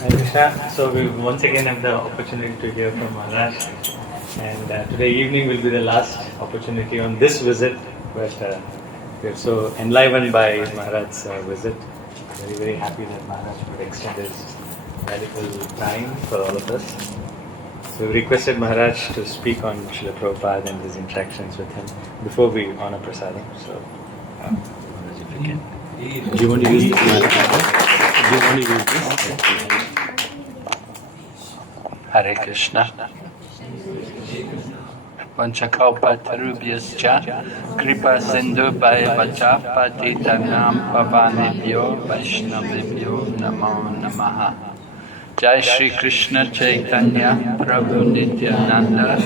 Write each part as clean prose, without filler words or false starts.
Hare Krishna. So we once again have the opportunity to hear from Maharaj, and today evening will be the last opportunity on this visit. But we are so enlivened by Maharaj's visit. Very very happy that Maharaj could extend his valuable time for all of us. So we requested Maharaj to speak on Srila Prabhupada and his interactions with him before we honor prasadam. So, Maharaj, if you can. Do you want to use this? Do you want to use this? Hare Krishna. Vanchakalpatarubhyascha kripa sindhu bhayavacha patitanam pavanebhyo vaishnavebhyo namo namaha. Jai Shri Krishna Chaitanya Prabhu Nityananda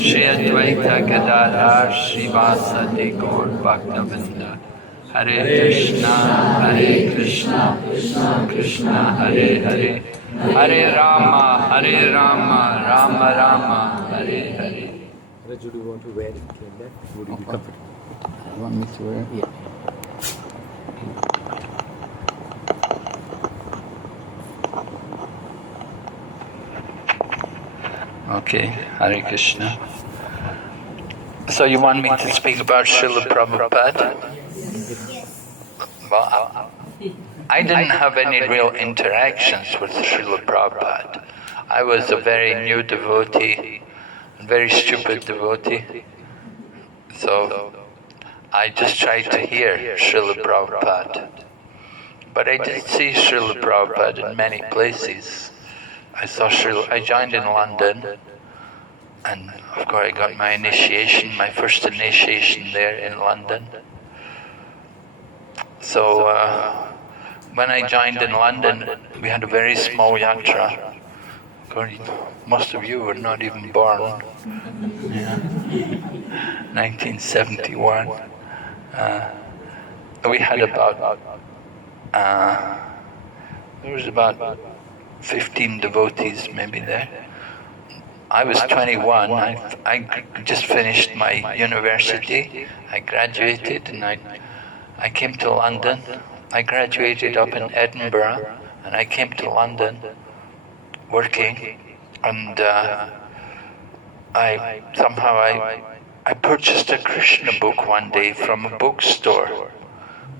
Shri Advaita Gadadhar Srivasadi Gaur Bhaktavinda. Hare Krishna, Krishna Krishna, Hare Hare, Hare Rama, Rama Rama, Hare Hare. Raju, do you want to wear it like that? Would you be comfortable? You want me to wear it? Yeah. Okay, Hare Krishna. So you want me to speak about Srila Prabhupada? Well, I didn't have any real interactions with Srila Prabhupada. I was a very new devotee, a very stupid devotee. So I just tried to hear Srila Prabhupada. But I did see Srila Prabhupada in many places. I joined in London, and of course I got my initiation, my first initiation there in London. So when I joined in London, we had a very small yatra. Most of you were not even born. Yeah. 1971. We had about, there was about 15 devotees maybe there. I was 21, I just finished my university, I graduated and I came to London. I graduated up in Edinburgh and I came to London working, and I purchased a Krishna book one day from a bookstore.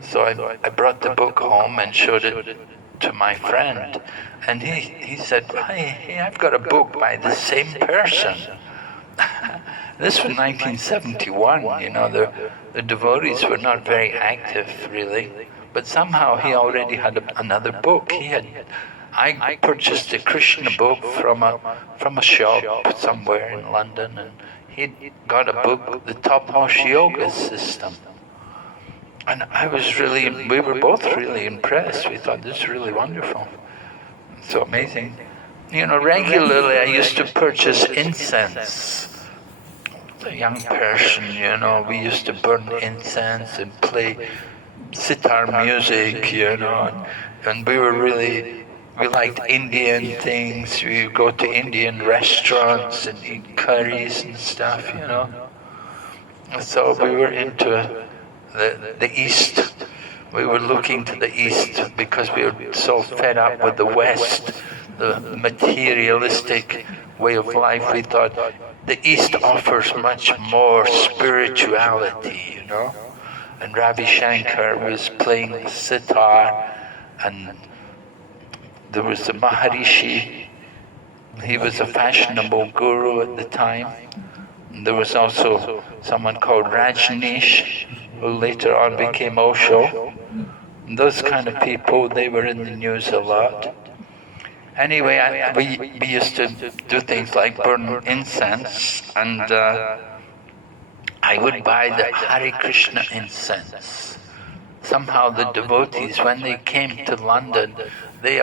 So I brought the book home and showed it to my friend, and he said, hey, I've got a book by the same person. This was 1971, you know, the devotees were not very active really, but somehow he already had another book. I purchased a Krishna book from a shop somewhere in London, and he got a book, the Topmost Yoga System. And we were both really impressed. We thought, this is really wonderful. So amazing. You know, regularly I used to purchase incense. A young person, you know, we used to burn incense and play sitar music, you know, and we liked Indian things. We would go to Indian restaurants and eat curries and stuff, you know. So we were into the East. We were looking to the East because we were so fed up with the West, the materialistic way of life. We thought the East offers much more spirituality, you know. And Ravi Shankar was playing the sitar, and there was the Maharishi. He was a fashionable guru at the time. And there was also someone called Rajneesh, who later on became Osho. And those kind of people, they were in the news a lot. Anyway, we used to do things like burn incense, and I would buy the Hare Krishna incense. Somehow the devotees, when they came to London, they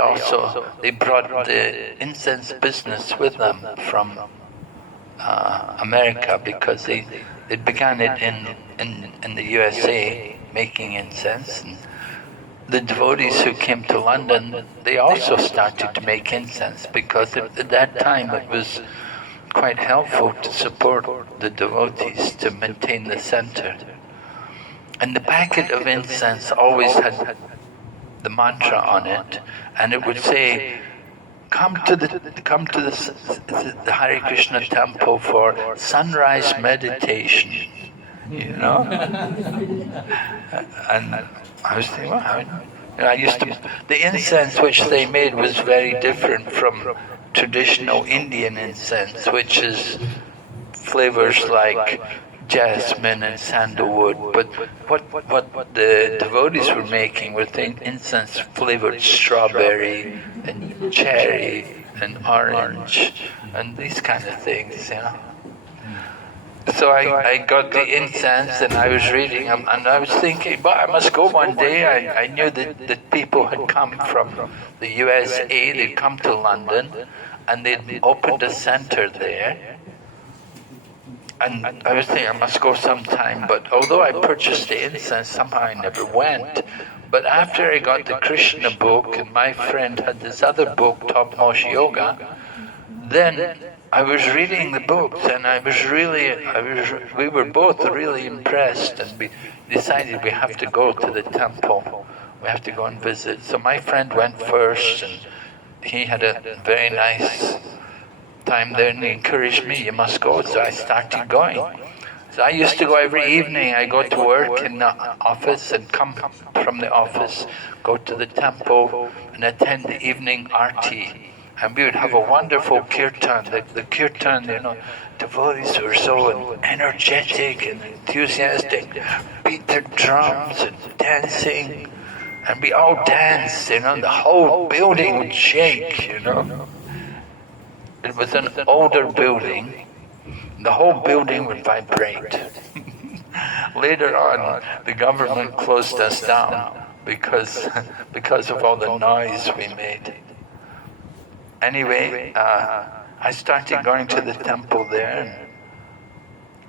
brought the incense business with them from America, because they began it in the USA, making incense. And the devotees who came to London, they also started to make incense, because at that time it was quite helpful to support the devotees to maintain the center. And the packet of incense always had the mantra on it, and it would say, the Hare Krishna temple for sunrise meditation, you know. And I was thinking, wow. I used to. The incense which they made was very different from traditional Indian incense, which is flavors like jasmine and sandalwood. But what the devotees were making were incense flavored strawberry and cherry and orange and these kind of things, you know. So I got the incense and I was reading them and I was thinking, but I must go one day. I knew that people had come from the USA, they'd come to London and they'd opened a center there. And I was thinking I must go sometime, but although I purchased the incense, somehow I never went. But after I got the Krishna book and my friend had this other book, Top Notch Yoga, then I was reading the books and we were both really impressed and we decided we have to go to the temple. We have to go and visit. So my friend went first and he had a very nice time there and he encouraged me, you must go. So I started going. So I used to go every evening. I go to work in the office and come from the office, go to the temple and attend the evening arti. And we would have a wonderful kirtan. The kirtan, you know, devotees were so energetic and enthusiastic, beat their drums and dancing. And we all danced, you know, the whole building would shake, you know. It was an older building. The whole building would vibrate. Later on, the government closed us down because of all the noise we made. Anyway, I started going to the temple there. And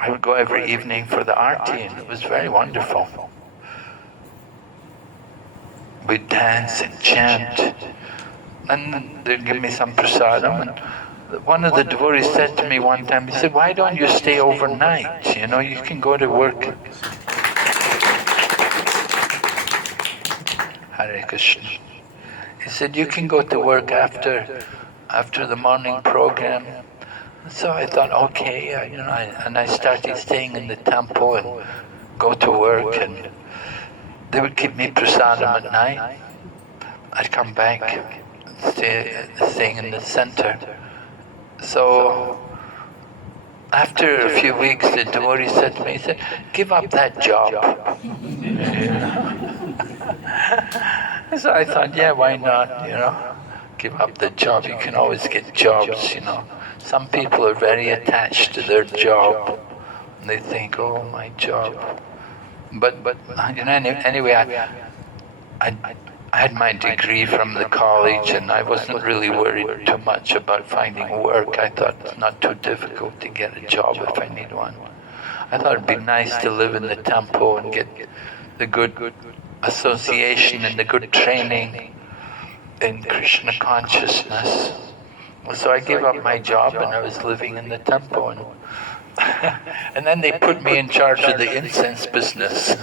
I would go every evening for the arti, and it was very wonderful. We'd dance and chant, and they'd give me some prasadam. And one of the devotees said to me one time, he said, why don't you stay overnight? You know, you can go to work. Hare Krishna. He said, you can go to work after the morning program. So I thought, okay, and I started staying in the temple and go to work, and they would give me prasadam at night. I'd come back, staying in the center. So after a few weeks, the devotee said to me, he said, give up that job. So I thought, yeah, why not, you know? Give up the job. You can always get jobs, you know. Some people are very attached to their job. And they think, oh, my job. But you know, anyway, I had my degree from the college, and I wasn't really worried too much about finding work. I thought it's not too difficult to get a job if I need one. I thought it'd be nice to live in the temple and get the good association and the good training in Krishna consciousness. So I gave up my job and I was living in the temple. And then they put me in charge of the incense business. And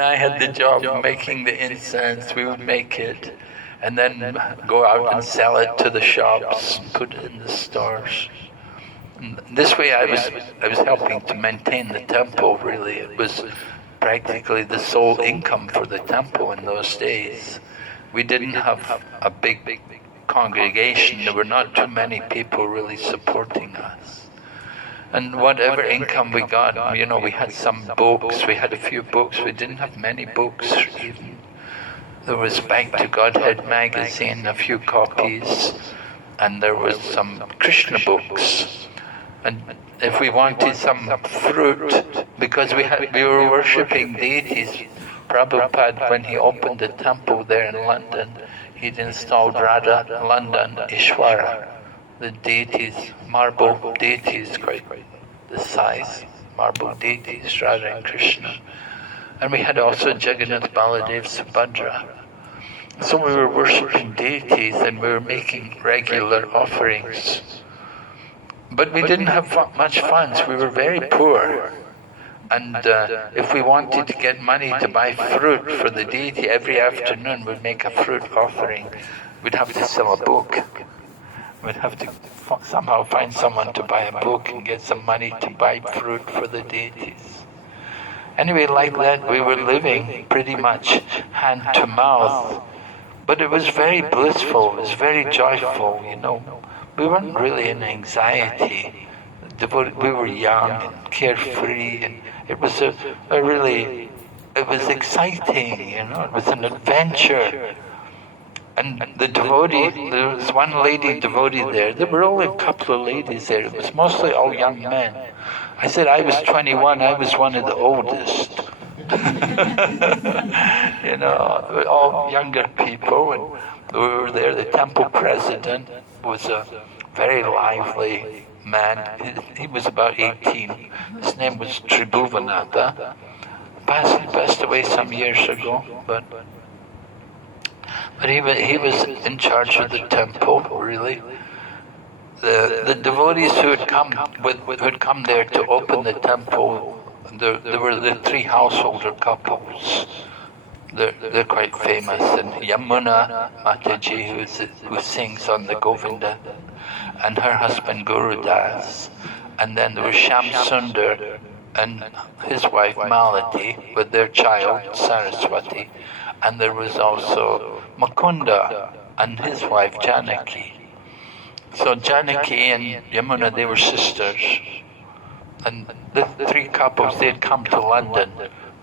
I had the job of making the incense. We would make it and then go out and sell it to the shops, put it in the stores. And this way I was helping to maintain the temple, really. It was practically the sole income for the temple in those days. We didn't have a big congregation. There were not too many people really supporting us. And whatever income we got, you know, we had some books, we had a few books, we didn't have many books even. There was Back to Godhead magazine, a few copies, and there was some Krishna books. And if we wanted some fruit, because we were worshipping deities, Prabhupada, when he opened the temple there in London, he'd installed Radha, London, Ishwara, the deities, marble deities, quite the size, marble deities, Radha and Krishna. And we had also Jagannath, Baladev, Subhadra. So we were worshipping deities and we were making regular offerings. But we didn't have much funds. We were very poor. And if we wanted to get money to buy fruit for the deity, every afternoon we'd make a fruit offering. We'd have to sell a book. We'd have to somehow find someone to buy a book and get some money to buy fruit for the deities. Anyway, like that, we were living pretty much hand to mouth. But it was very blissful, it was very joyful, you know. We weren't really in anxiety. We were young and carefree, and it was it was exciting, you know, it was an adventure. And the devotee, there was one lady devotee there were only a couple of ladies there, it was mostly all young men. I said I was 21, I was one of the oldest. You know, all younger people, and we were there. The temple president was a very lively man. He was about 18. His name was Tribhuvanatha. He passed away some years ago, but he was in charge of the temple, really. The devotees who had come there to open the temple, there were the three householder couples. They're quite famous, and Yamuna Mataji, who sings on the Govinda, and her husband Guru Das, and then there was Shyam Sundar and his wife Malati with their child Saraswati, and there was also Mukunda and his wife Janaki. So Janaki and Yamuna, they were sisters, and the three couples, they had come to London.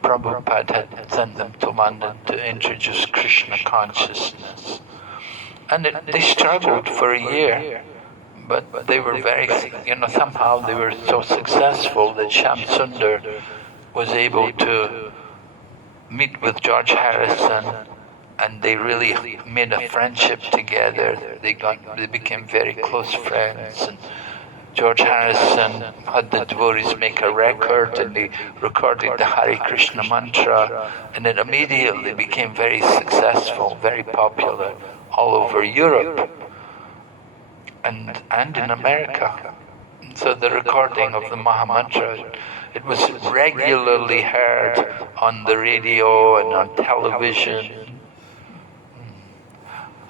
Prabhupada had sent them to London to introduce Krishna consciousness. And they struggled for a year, but they were very, somehow they were so successful that Shyam Sundar was able to meet with George Harrison, and they really made a friendship together. They became very close friends, and George Harrison had the devotees make a record, and they recorded the Hare Krishna mantra, and it immediately became very successful, very popular all over Europe and in America. So the recording of the Maha Mantra, it was regularly heard on the radio and on television.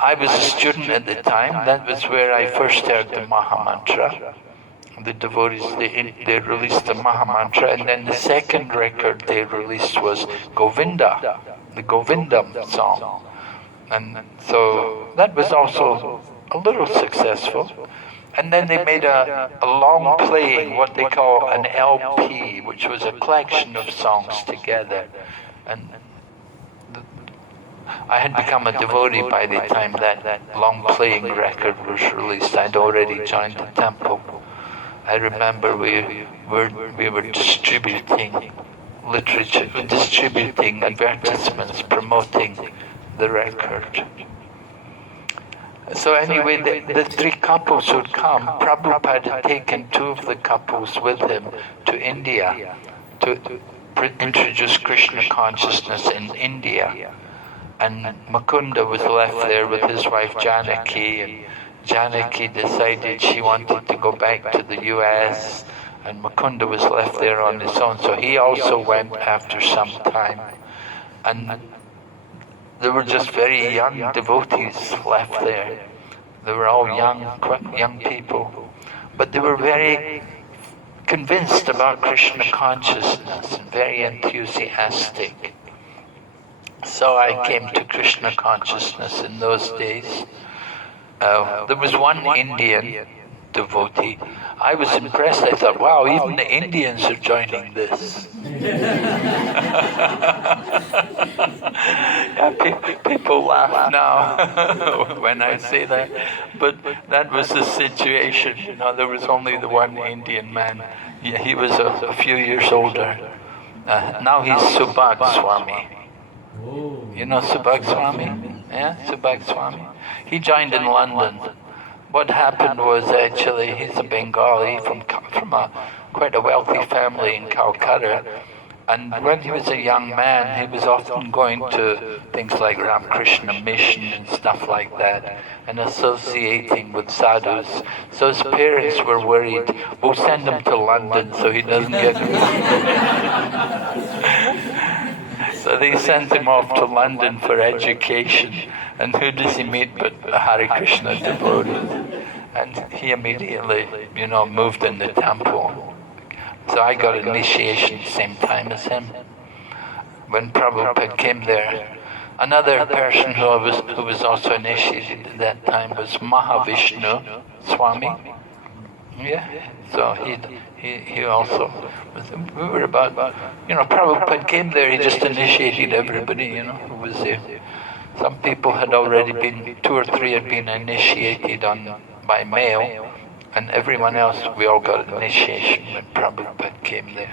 I was a student at the time. That was where I first heard the Maha Mantra. The devotees, they released the Maha Mantra, and then the second record they released was Govinda, the Govindam song. And so that was also a little successful. And then they made a long playing, what they call an LP, which was a collection of songs together. And I had become a devotee by the time that long playing record was released. I'd already joined the temple. I remember we were distributing literature, distributing advertisements, promoting the record. So anyway, the three couples would come. Prabhupada had taken two of the couples with him to India to introduce Krishna consciousness in India. And Mukunda was left there with his wife Janaki, and Janaki decided she wanted to go back to the US, and Mukunda was left there on his own, so he also went after some time. And there were just very young devotees left there. They were all young people, but they were very convinced about Krishna consciousness and very enthusiastic. So I came to Krishna consciousness in those days. There was one Indian devotee. I was impressed. I thought, wow, even the Indians are joining this. Yeah, people laugh now when I say that, but that was the situation. There was only the one Indian man. Yeah, he was a few years older. Now he's Subhag Swami. You know Subhag Swami? Yeah, Subhag Swami. He joined in London. What happened was actually he's a Bengali from quite a wealthy family in Calcutta, And when he was a young man, he was often going to things like Ramakrishna Mission and stuff like that, and associating with sadhus. So his parents were worried, we'll send him to London so he doesn't get... So they sent him off to London for education, and who does he meet but a Hare Krishna devotee? And he immediately, moved in the temple. So I got initiation same time as him. When Prabhupada came there, another person who was also initiated at that time was Mahavishnu Swami. Yeah, so he also was. We were about, Prabhupada came there. He just initiated everybody, who was there. Some people had already been, 2 or 3 had been initiated by mail. And everyone else, we all got initiation when Prabhupada came there.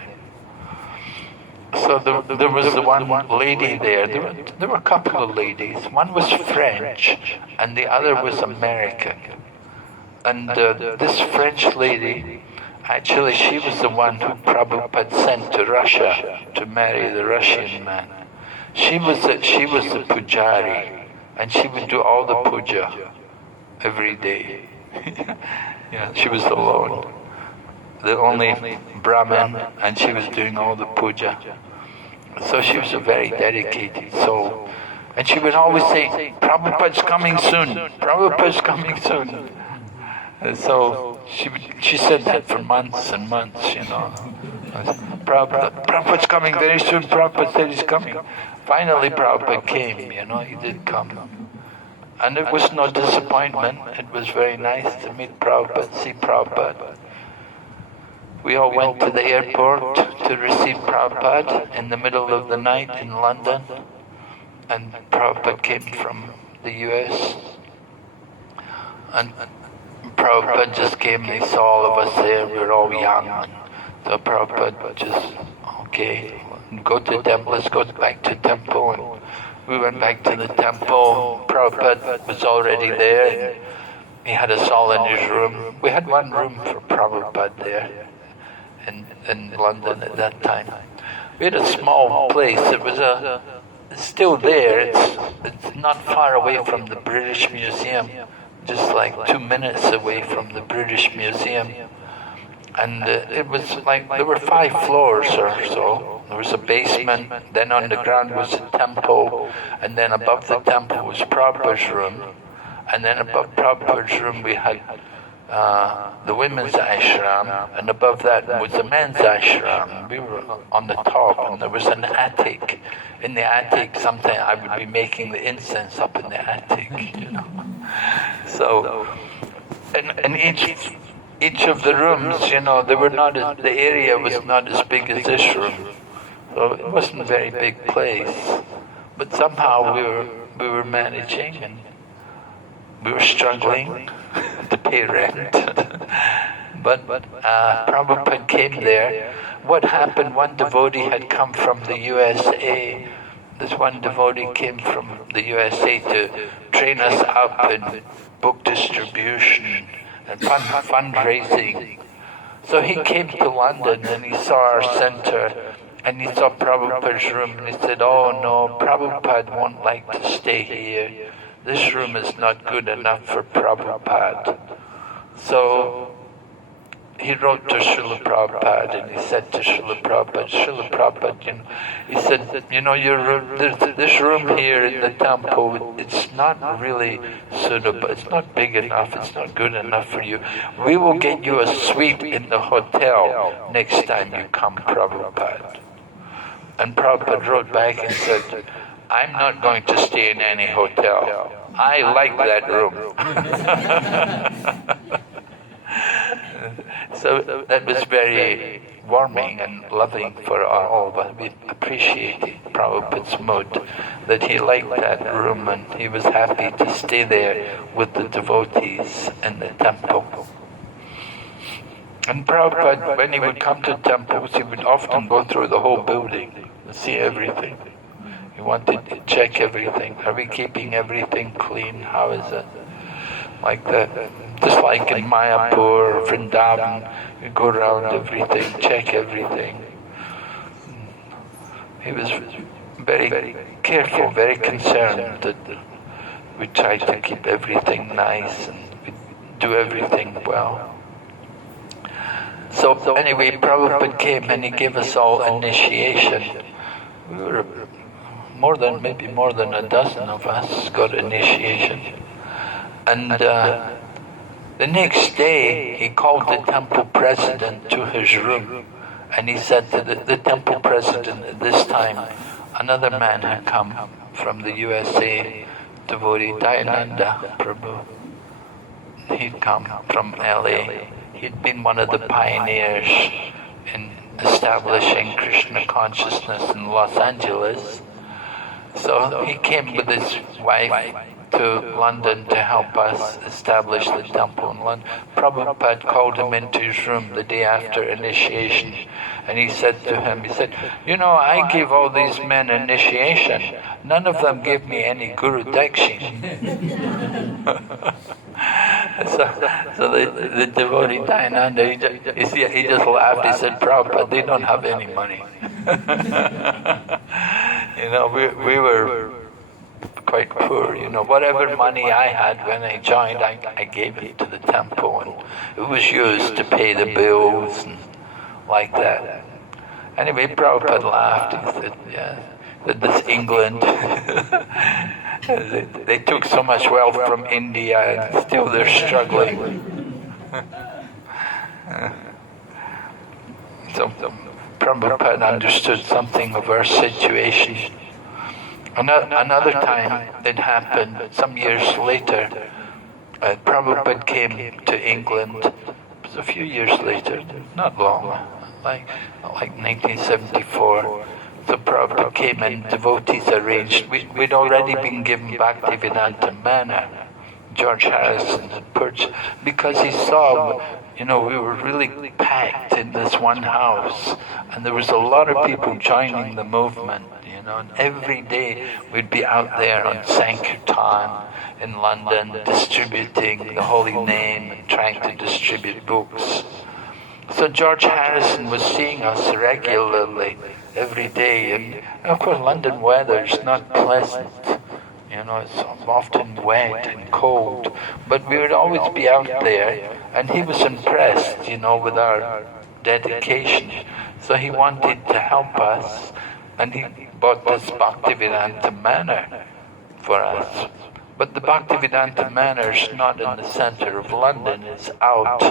So there was the one lady there. There were a couple of ladies. One was French, and the other was American. And this French lady, actually, she was the one who Prabhupada sent to Russia to marry the Russian man. She was the pujari, and she would do all the puja every day. Yeah, she was alone, the only Brahmin, and she was doing all the puja. So she was a very dedicated soul. And she would always say, Prabhupada's coming soon, Prabhupada's coming soon. And so she said that for months and months, Prabhupada's coming very soon, Prabhupada said he's coming. Finally Prabhupada came, he did come. And it was no disappointment. It was very nice to meet Prabhupada, see Prabhupada. We all went to the airport to receive Prabhupada in the middle of the night in London. And Prabhupada came from the US. And Prabhupada just came and he saw all of us there. We were all young. So Prabhupada just, okay, go to the temple, let's go back to the temple. And we went back to the temple. Prabhupada was already there. He had us all in his room. We had one room for Prabhupada there in London at that time. We had a small place. It was it's still there. It's not far away from the British Museum, just like 2 minutes away from the British Museum. And it was like, there were 5 floors or so. There was a basement, then on the ground was a temple, and then above the temple was Prabhupada's room. And then above Prabhupada's room we had the women's ashram, and above that was the men's ashram. We were on the top, and there was an attic. In the attic, sometimes I would be making the incense up in the attic, So, and each of the rooms, they were not the area was not as big as this room. So it wasn't a very big place. But somehow we were managing, and we were struggling to pay rent. But Prabhupada came there. What happened, one devotee had come from the USA. This one devotee came from the USA to train us up in book distribution and fundraising. So he came to London and he saw our center and he saw Prabhupada's room and he said, oh no, Prabhupada won't like to stay here. This room is not good enough for Prabhupada. So he wrote to Srila Prabhupada and he said to Srila Prabhupada, he said, this room here in the temple, it's not really suitable, it's not big enough, it's not good enough for you. We will get you a suite in the hotel next time you come, Prabhupada. And Prabhupada wrote back and said, I'm not going to stay in any hotel. I like that room. So that was very warming and loving for all of us. We appreciated Prabhupada's mood, that he liked that room and he was happy to stay there with the devotees in the temple. And Prabhupada, when he would come to temples, he would often go through the whole building to see everything. He wanted to check everything. Are we keeping everything clean? How is it? Like that. Just like in Mayapur or Vrindavan, you go around everything, check everything. he was very careful, very concerned that we tried to keep everything nice and do everything well. So anyway, Prabhupada came and he gave us all initiation. We were maybe more than a dozen of us got initiation. And the next day, he called the temple president to his room, and he said to the temple president at this time, another man had come from the USA, devotee Dayananda Prabhu. He'd come from LA. He'd been one of the pioneers in establishing Krishna consciousness in Los Angeles. So he came with his wife to London to help us establish the temple in London. Prabhupada called him into his room the day after initiation, and he said to him, he said, you know, I gave all these men initiation. None of them gave me any Guru Dakshin. So the devotee Dayananda, he just laughed. He said, Prabhupada, they don't have any money. You know, we were quite poor. You know, whatever money I had when I joined, I gave it to the temple, and it was used to pay the bills and like that. Anyway, Prabhupada laughed. He said, yeah, that this England, they took so much wealth from India and still they're struggling. So Prabhupada understood something of our situation. Another time it happened, some years later, Prabhupada came to England. It was a few years later, not long, like 1974. So Prabhupada came and devotees arranged. We'd already been given Bhaktivedanta Manor. George Harrison had purchased, because he saw, you know, we were really packed in this one house, and there was a lot of people joining the movement, you know, and every day we'd be out there on Sankirtan in London distributing the holy name and trying to distribute books. So George Harrison was seeing us regularly every day, and of course London weather is not pleasant. You know, it's often wet and cold, but we would always be out there, and he was impressed, you know, with our dedication. So he wanted to help us, and he bought this Bhaktivedanta Manor for us. But the Bhaktivedanta Manor is not in the center of London, it's out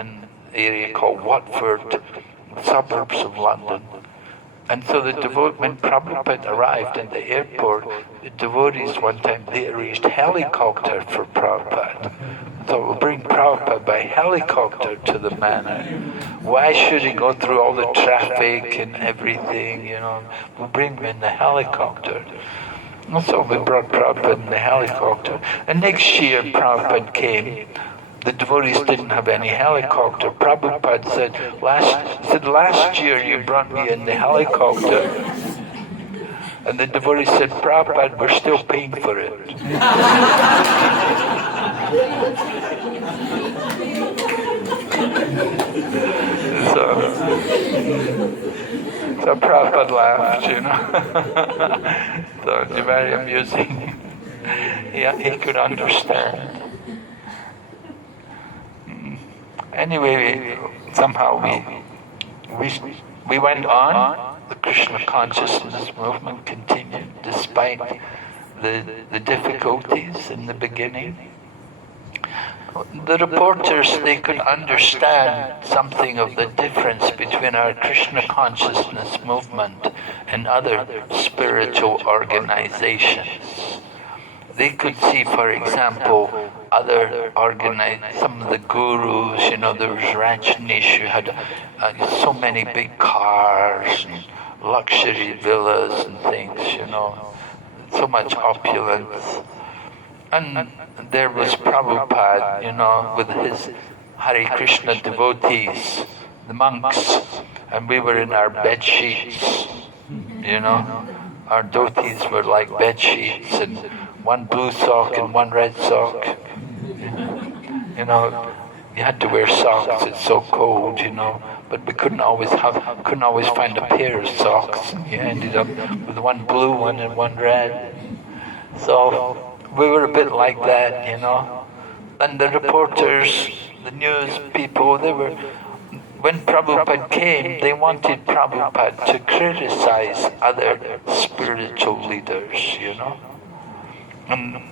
in the area called Watford, suburbs of London. And so when Prabhupada arrived at the airport, the devotees one time, they arranged helicopter for Prabhupada. So we'll bring Prabhupada by helicopter to the manor. Why should he go through all the traffic and everything, you know? We'll bring him in the helicopter. And so we brought Prabhupada in the helicopter. And next year Prabhupada came. The devotees didn't have any helicopter. Prabhupada said, last year you brought me in the helicopter. And the devotees said, Prabhupada, we're still paying for it. So Prabhupada laughed, you know. So it was very amusing. He could understand. Anyway, somehow we went on. The Krishna consciousness movement continued despite the difficulties in the beginning. The reporters, they could understand something of the difference between our Krishna consciousness movement and other spiritual organizations. They could see, for example, some of the gurus, you know, there was Rajneesh who had so many big cars and luxury villas and things, you know, so much opulence. And there was Prabhupada, you know, with his Hare Krishna devotees, the monks, and we were in our bed sheets, you know. Our dhotis were like bed sheets, and one blue sock and one red sock. You know, you had to wear socks, it's so cold, you know. but we couldn't always find a pair of socks. And you ended up with one blue one and one red. So we were a bit like that, you know. And the reporters, the news people, when Prabhupada came, they wanted Prabhupada to criticize other spiritual leaders, you know. And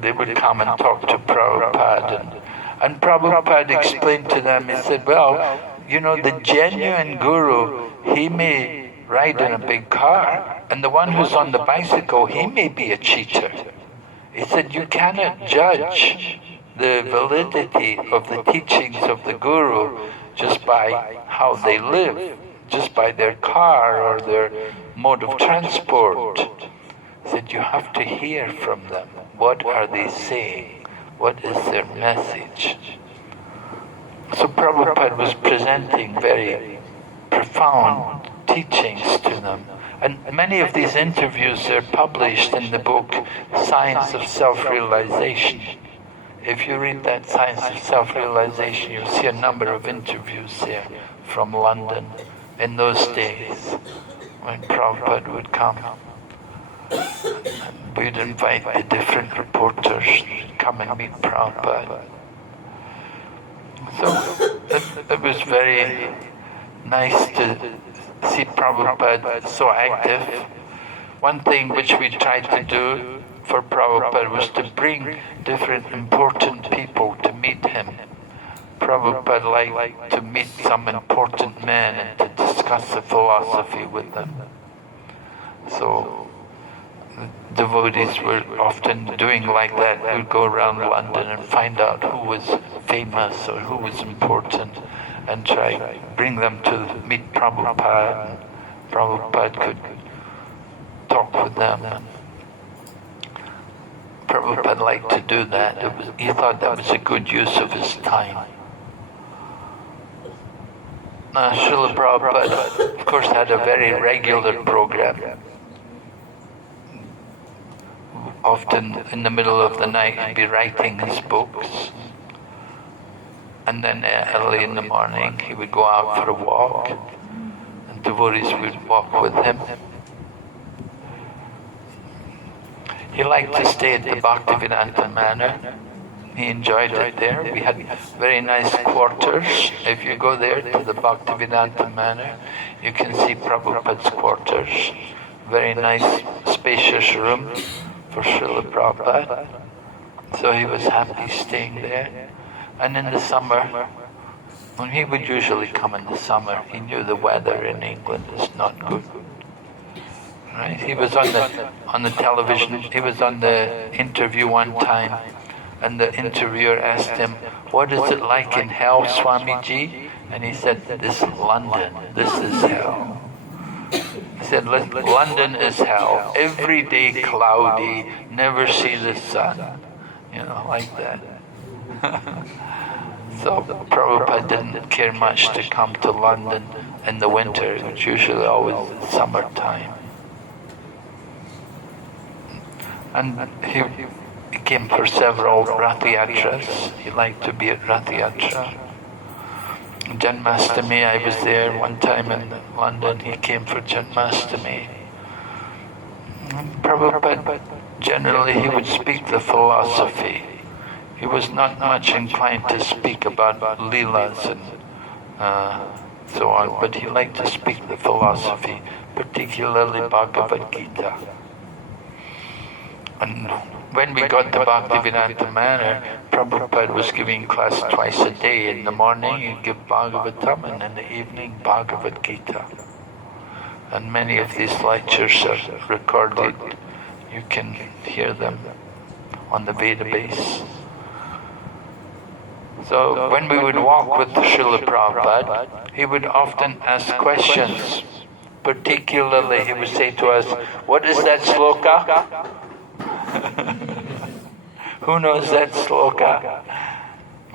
they would come and talk to Prabhupada. And Prabhupada explained to them, he said, well, you know, the genuine guru, he may ride in a big car, and the one who's on the bicycle, he may be a cheater. He said, you cannot judge the validity of the teachings of the guru just by how they live, just by their car or their mode of transport. He said, you have to hear from them. What are they saying? What is their message? So Prabhupada was presenting very profound teachings to them. And many of these interviews are published in the book Science of Self-Realization. If you read that Science of Self-Realization, you'll see a number of interviews there from London in those days when Prabhupada would come. We'd invite the different reporters to come and meet Prabhupada. So it was very nice to see Prabhupada so active. One thing which we tried to do for Prabhupada was to bring different important people to meet him. Prabhupada liked to meet some important men and to discuss the philosophy with them. So devotees were often doing like that. We'd go around London and find out who was famous or who was important and try to bring them to meet Prabhupada. Prabhupada could talk with them. And Prabhupada liked to do that. He thought that was a good use of his time. Srila Prabhupada, of course, had a very regular program. Often in the middle of the night he'd be writing his books, and then early in the morning he would go out for a walk and devotees would walk with him. He liked to stay at the Bhaktivedanta Manor. He enjoyed it there. We had very nice quarters. If you go there to the Bhaktivedanta Manor, you can see Prabhupada's quarters. Very nice, spacious room for Srila Prabhupada. So he was happy staying there. And in the summer, when he would usually come in the summer, he knew the weather in England is not good. Right? He was on the television, he was on the interview one time, and the interviewer asked him, what is it like in hell, Swamiji? And he said, this London, this is hell. He said, London is hell. Every day cloudy, never see the sun. You know, like that. So Prabhupada didn't care much to come to London in the winter. It was usually always summertime. And he came for several Rath Yatras. He liked to be at Rath Yatra. Janmastami, I was there one time in London. He came for Janmastami. Prabhupada, generally he would speak the philosophy. He was not much inclined to speak about leelas and so on, but he liked to speak the philosophy, particularly Bhagavad Gita. And when we got to Bhaktivedanta Manor, Prabhupada was giving class twice a day. In the morning he'd give Bhagavatam, and in the evening Bhagavad Gita. And many of these lectures are recorded. You can hear them on the database. So when we would walk with Srila Prabhupada, he would often ask questions. Particularly he would say to us, what is that sloka? Who knows that sloka?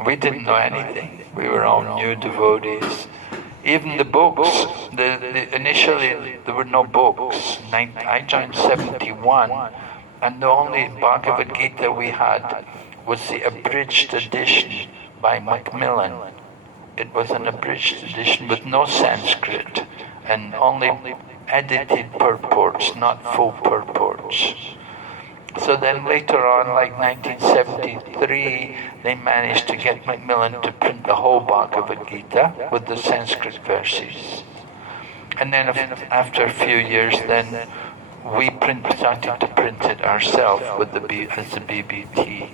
We didn't know anything. We were all new devotees. Even the books, initially there were no books. I joined 71, and the only Bhagavad Gita we had was the abridged edition by Macmillan. it was an abridged edition with no Sanskrit and only edited purports, not full purports. So then later on, like 1973, they managed to get Macmillan to print the whole Bhagavad Gita with the Sanskrit verses. And then after a few years, then we started to print it ourselves with as the BBT. It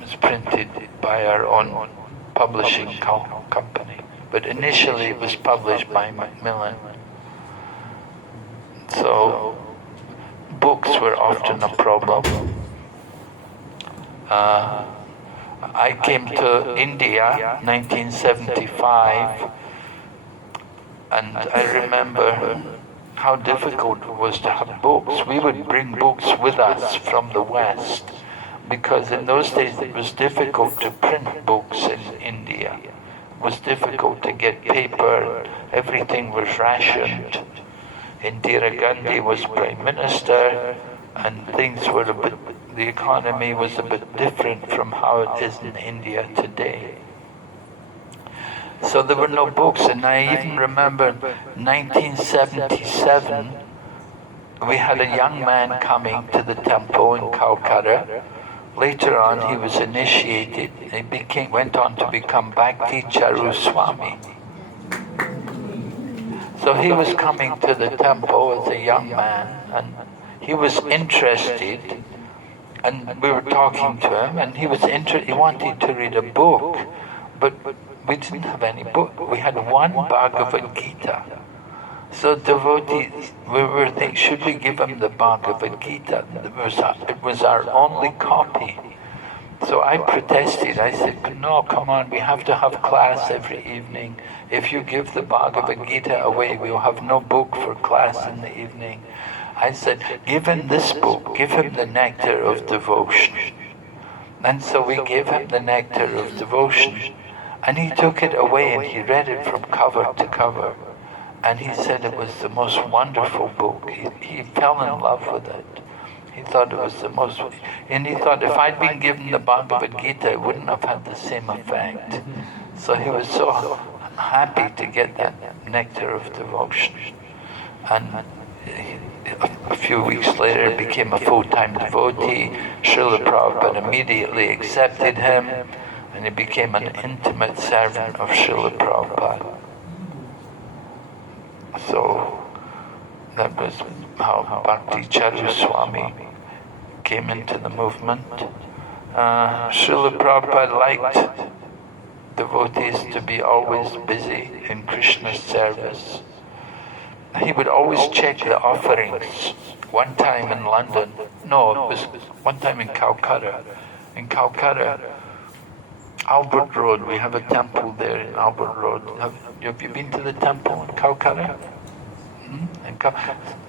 was printed by our own publishing company. But initially it was published by Macmillan. So books were often a problem. I came to India 1975, and I remember how difficult it was to have books. We would bring books with us from the West, because in those days it was difficult to print books in India. It was difficult to get paper, everything was rationed. Indira Gandhi was Prime Minister, and things were the economy was a bit different from how it is in India today. So there were no books, and I even remember 1977, we had a young man coming to the temple in Calcutta. Later on he was initiated, he went on to become Bhakti Charu Swami. So he was coming to the temple as a young man, and he was interested, and we were talking to him, and he wanted to read a book, but we didn't have any book. We had one Bhagavad Gita. So devotees, we were thinking, should we give him the Bhagavad Gita? It was our only copy. So I protested. I said, no, come on, we have to have class every evening. If you give the Bhagavad Gita away, we'll have no book for class in the evening. I said, give him this book, give him the Nectar of Devotion. And so we gave him the Nectar of Devotion. And he took it away and he read it from cover to cover. And he said it was the most wonderful book. He fell in love with it. He thought it was the most... And he thought if I'd been given the Bhagavad Gita, it wouldn't have had the same effect. So he was so happy to get that Nectar of Devotion. And a few weeks later he became a full-time devotee. Srila Prabhupada immediately accepted him, and he became an intimate servant of Srila Prabhupada. So that was how Bhakti Charu Swami came into the movement. Srila Prabhupada liked devotees to be always busy in Krishna's service. He would always check the offerings. One time in London, no, it was one time in Calcutta. In Calcutta, Albert Road, we have a temple there in Albert Road. Have you been to the temple in Calcutta?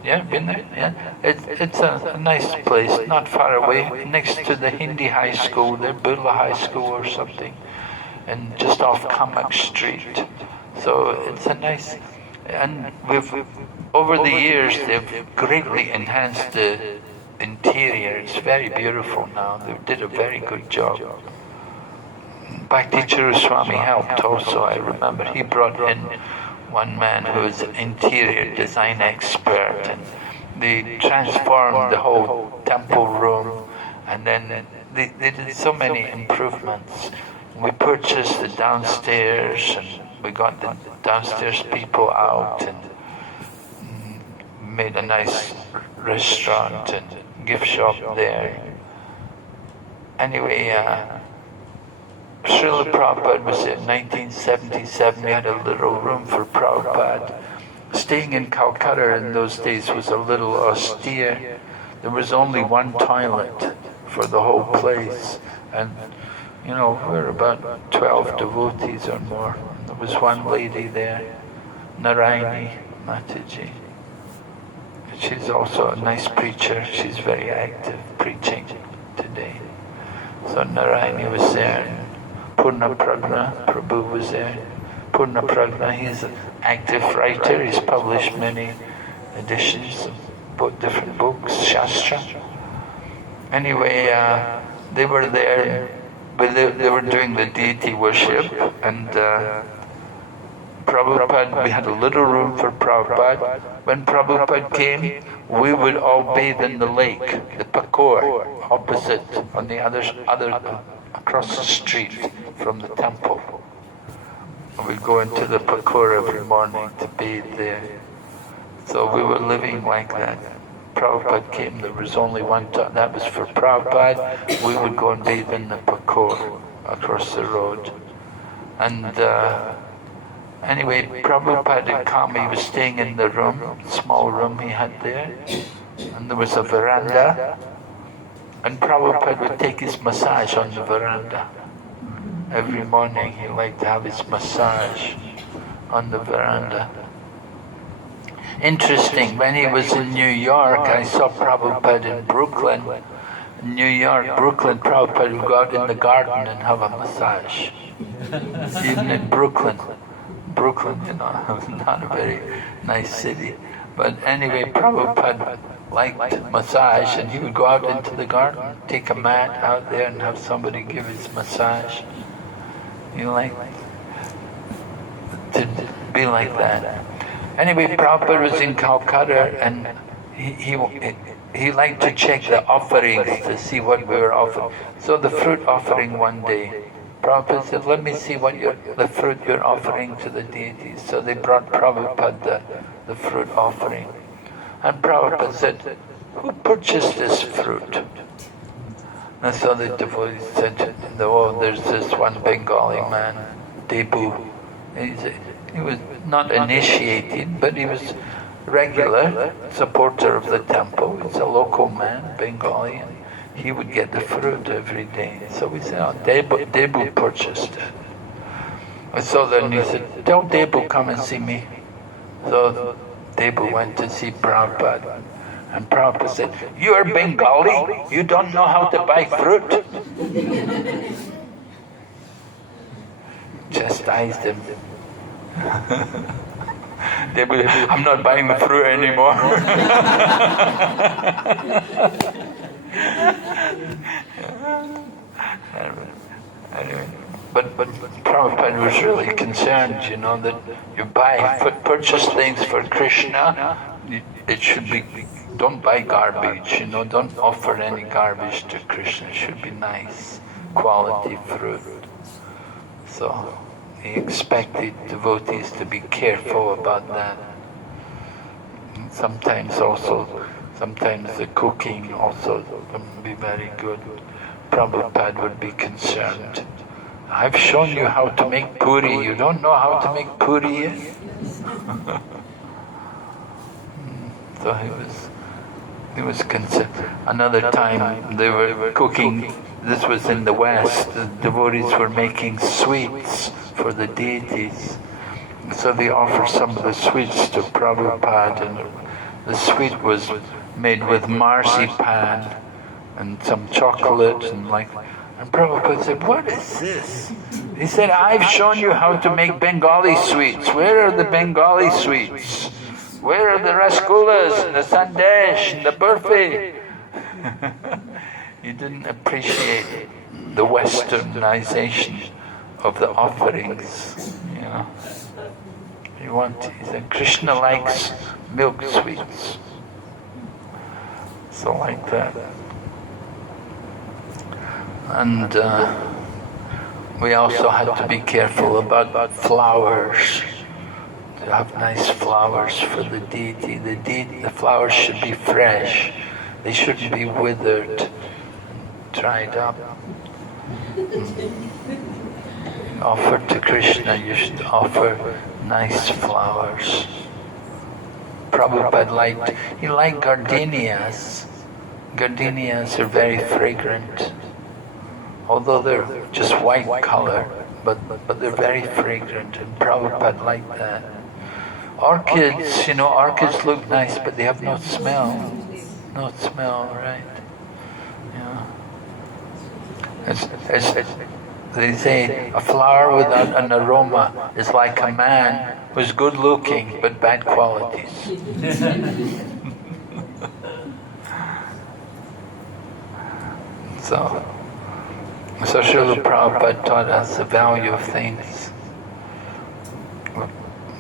Yeah, been there? Yeah. It's a nice place, not far away, next to the Hindi high school, there, Birla High School or something, and just off Kamak Street. So it's a nice, and over the years they've greatly enhanced the interior. It's very beautiful now. They did a very good job. Bhakti Charu Swami helped also, I remember. He brought in one man who was an interior design expert, and they transformed the whole temple room, and then they did so many improvements. We purchased the downstairs, and we got the downstairs people out, and made a nice restaurant and gift shop there. Anyway, Srila Prabhupada was in 1977. We had a little room for Prabhupada. Staying in Calcutta in those days was a little austere. There was only one toilet for the whole place. And, you know, we were about 12 devotees or more. There was one lady there, Narayani Mataji. She's also a nice preacher. She's very active preaching today. So Narayani was there. Purna Pragna Prabhu was there. Purna Pragna, he's an active writer. He's published many editions of different books, Shastra. Anyway, they were there, but they were doing the deity worship, and Prabhupada, we had a little room for Prabhupada. When Prabhupada came, we would all bathe in the lake, the Pakor, opposite, on the other across the street from the temple. We'd go into the Pakor every morning to bathe there. So we were living like that. Prabhupada came, there was only one time, that was for Prabhupada. We would go and bathe in the Pakor across the road. And anyway, Prabhupada had come, he was staying in the room, small room he had there, and there was a veranda, and Prabhupada would take his massage on the veranda. Every morning he liked to have his massage on the veranda. Interesting, when he was in New York, I saw Prabhupada in Brooklyn. In New York, Brooklyn, Prabhupada would go out in the garden and have a massage. Even in Brooklyn, you know, not a very nice city. But anyway, Prabhupada liked massage, and he would go out into the garden, take a mat out there and have somebody give his massage. He liked to be like that. Anyway, Prabhupada was in Calcutta, and he liked to check the offerings to see what we were offering. So the fruit offering one day, Prabhupada said, let me see what the fruit you're offering to the deities. So they brought Prabhupada the fruit offering. And Prabhupada said, who purchased this fruit? And so the devotees said, oh, there's this one Bengali man, Debu. He was not initiated, but he was regular supporter of the temple. He's a local man, Bengali, and he would get the fruit every day. So we said, oh, Debu purchased it. And so then he said, tell Debu come and see me. So Debu went to see Prabhupada. And Prabhupada said, you are Bengali, you don't know how to buy fruit? Chastised him. I'm not buying the fruit anymore. Anyway, but Prabhupada was really concerned, you know, that you purchase things for Krishna, it should be, don't buy garbage, you know, don't offer any garbage to Krishna, it should be nice, quality fruit. So he expected devotees to be careful about that. And sometimes the cooking also wouldn't be very good. Prabhupada would be concerned. I've shown you how to make puri, you don't know how to make puri yet? So he was concerned. Another time they were cooking, this was in the West, the devotees were making sweets for the deities. So they offered some of the sweets to Prabhupada, and the sweet was made with marzipan and some chocolate and Prabhupada said, what is this? He said, I've shown you how to make Bengali sweets. Where are the Bengali sweets? Where are the rasgullas and the sandesh and the burfi? He didn't appreciate the westernization of the offerings, you know. He said, Krishna likes milk sweets. So like that. And we also had to be careful about flowers. To have nice flowers for the deity. The flowers should be fresh. They shouldn't be withered, dried up. Offer to Krishna, you should offer nice flowers. Prabhupada liked gardenias. Gardenias are very fragrant. Although they're just white color, but they're very fragrant, and Prabhupada liked that. Orchids, you know, orchids look nice, but they have no smell. No smell, right? Yeah. As they say, a flower without an aroma is like a man who's good looking but bad qualities. So Srila Prabhupada taught us the value of things.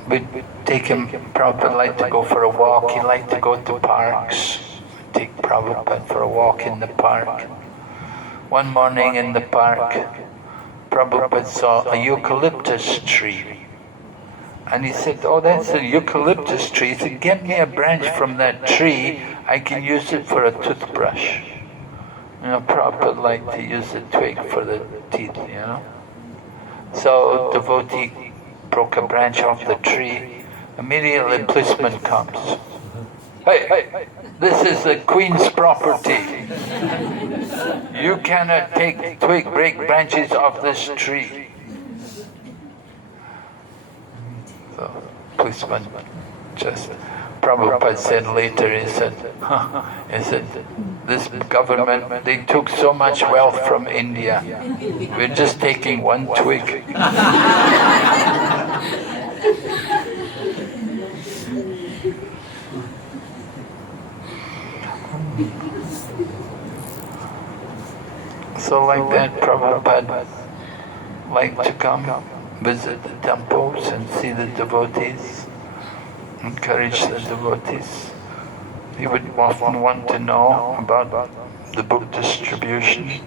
we'd take him. Prabhupada liked to go for a walk. He liked to go to parks. We'd take Prabhupada for a walk in the park. One morning in the park, Prabhupada saw a eucalyptus tree. And he said, oh, that's a eucalyptus tree. He said, get me a branch from that tree. I can use it for a toothbrush. You know, Prabhupada liked to use the twig for the teeth, you know. So devotee broke a branch off the tree. Immediately policeman comes. Hey, this is the Queen's property. You cannot break branches off this tree. So policeman just, Prabhupada said later, he said, this government, they took so much wealth from India. We're just taking one twig. So like that, Prabhupada liked to come, visit the temples and see the devotees, encourage the devotees. He would often want to know about the book distribution.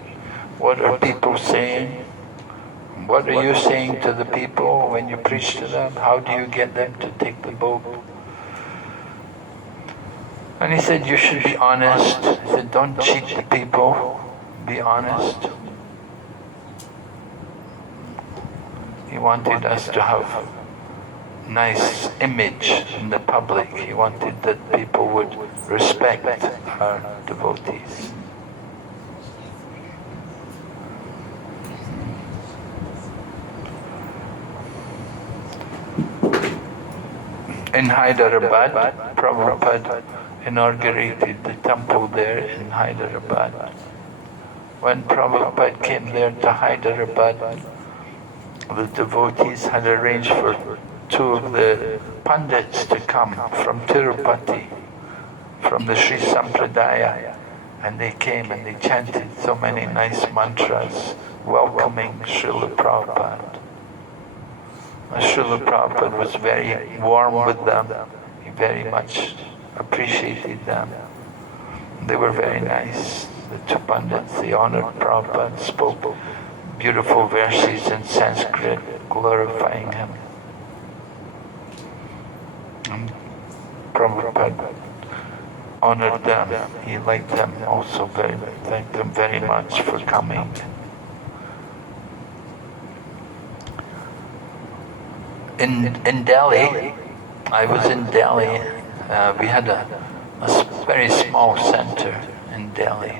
What are people saying? What are you saying to the people when you preach to them? How do you get them to take the book? And he said, you should be honest. He said, don't cheat the people. Be honest. He wanted us to have nice image in the public. He wanted that people would respect our devotees. In Hyderabad, Prabhupada inaugurated the temple there in Hyderabad. When Prabhupada came there to Hyderabad, the devotees had arranged for two of the pundits to come from Tirupati, from the Sri Sampradaya, and they came and they chanted so many nice mantras welcoming Srila Prabhupada. Srila Prabhupada was very warm with them. He very much appreciated them. They were very nice. The two pundits, they honored Prabhupada, spoke beautiful verses in Sanskrit, glorifying him. And Prabhupada honored them. He liked them also very much, thanked them very much for coming. In Delhi, I was in Delhi. We had a very small center in Delhi.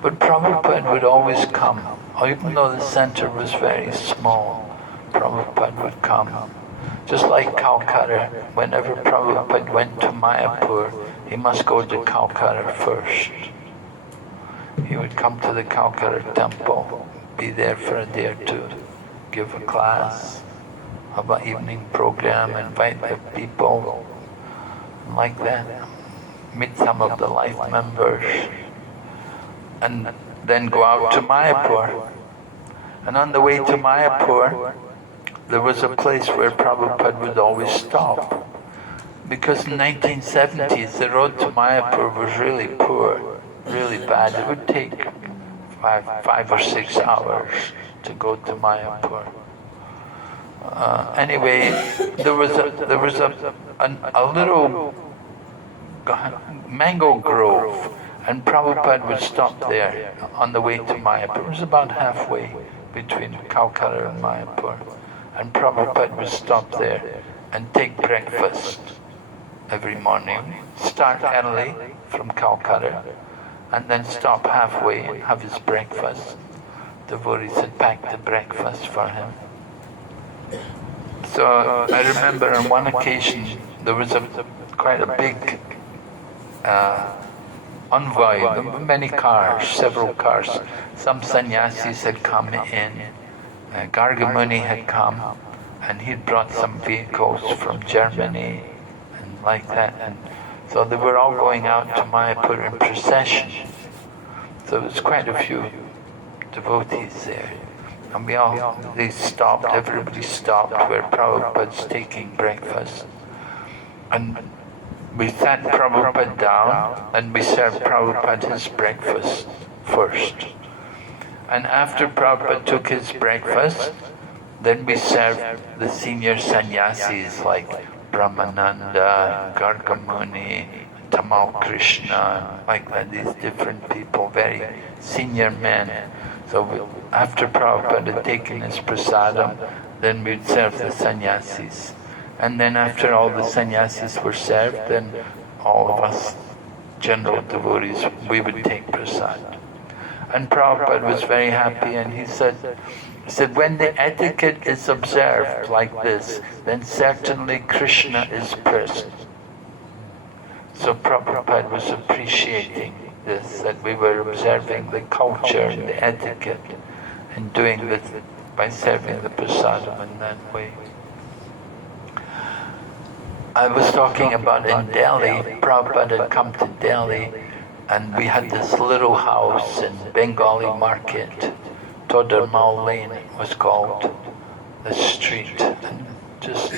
But Prabhupada would always come. Even though the center was very small, Prabhupada would come. Just like Calcutta, whenever Prabhupada went to Mayapur, he must go to Calcutta first. He would come to the Calcutta temple, be there for a day or two, give a class, have an evening program, invite the people, like that, meet some of the life members, and then go out to Mayapur. And on the way to Mayapur, there was a place where Prabhupada would always stop. Because in the 1970s, the road to Mayapur was really poor, really bad. It would take five or 6 hours to go to Mayapur. Anyway, there was a little mango grove, and Prabhupada would stop there on the way to Mayapur. It was about halfway between Calcutta and Mayapur. And Prabhupada would stop there and take breakfast every morning. Start early from Calcutta and then stop halfway and have his breakfast. Devotees had packed the breakfast for him. So I remember on one occasion there was quite a big envoy, many cars, several cars. Some sannyasis had come in, Gargamuni had come, and he'd brought some vehicles from Germany, and like that. And so they were all going out to Mayapur in procession. So there was quite a few devotees there. and they stopped, everybody stopped where Prabhupada's taking breakfast. And we sat Prabhupada down and we served Prabhupada his breakfast first. And after Prabhupada took his breakfast, then we served the senior sannyasis like Brahmananda, Gargamuni, Tamal Krishna, like that, these different people, very senior men. So after Prabhupada had taken his prasadam, then we'd serve the sannyasis. And then after all the sannyasis were served, then all of us general devotees, we would take prasad. And Prabhupada was very happy, and he said, when the etiquette is observed like this, then certainly Krishna is present. So Prabhupada was appreciating this, that we were observing the culture and the etiquette and doing this by serving the prasadam in that way. I was talking about in Delhi, Prabhupada had come to Delhi, and we had this little house in Bengali market, Todarmal Lane it was called, the street, and just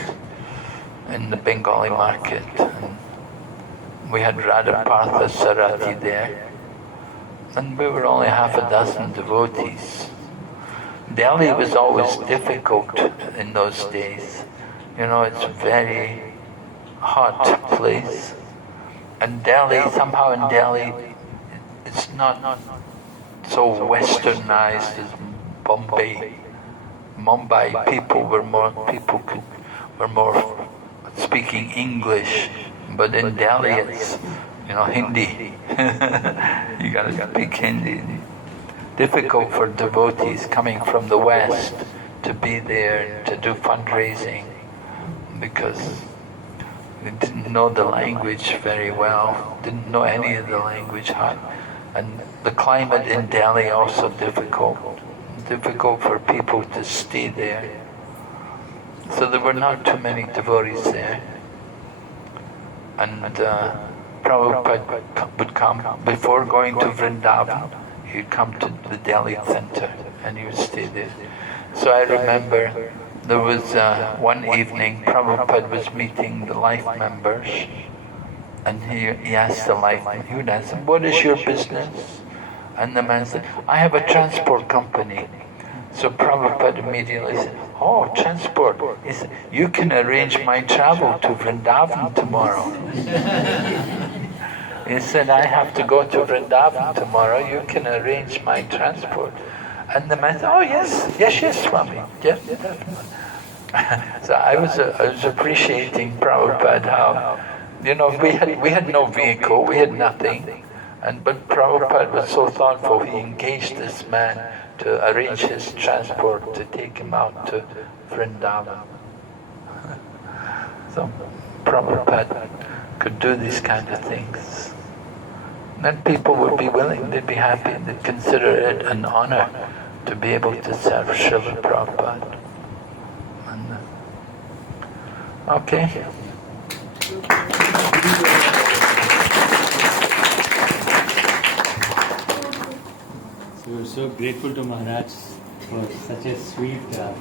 in the Bengali market. And we had Radha Partha Sarati there, and we were only half a dozen devotees. Delhi was always difficult in those days. You know, it's a very hot place. And Delhi, somehow in Delhi, it's not so westernized as Bombay. Mumbai people were more speaking English, but in Delhi it's Hindi. You gotta speak Hindi. Difficult for devotees coming from the West to be there to do fundraising because they didn't know the language very well, didn't know any of the language. And the climate in Delhi also difficult for people to stay there. So there were not too many devotees there. And Prabhupada would come, before going to Vrindavan, he'd come to the Delhi center and he would stay there. So I remember there was one evening Prabhupada was meeting the life members, and he asked the life member, he would ask them, what is your business? And the man said, I have a transport company. So Prabhupada immediately said, oh, transport. He said, you can arrange my travel to Vrindavan tomorrow. He said, I have to go to Vrindavan tomorrow, you can arrange my transport. And the man said, oh yes, Swami, yes, definitely. So I was appreciating Prabhupada, how, we had no vehicle, we had nothing, but Prabhupada was so thoughtful, he engaged this man to arrange his transport to take him out to Vrindavan. So Prabhupada could do these kind of things. Then people would be willing, they'd be happy, they'd consider it an honor to be able to serve Srila Prabhupada. And, okay. So we're so grateful to Maharaj for such a sweet talk.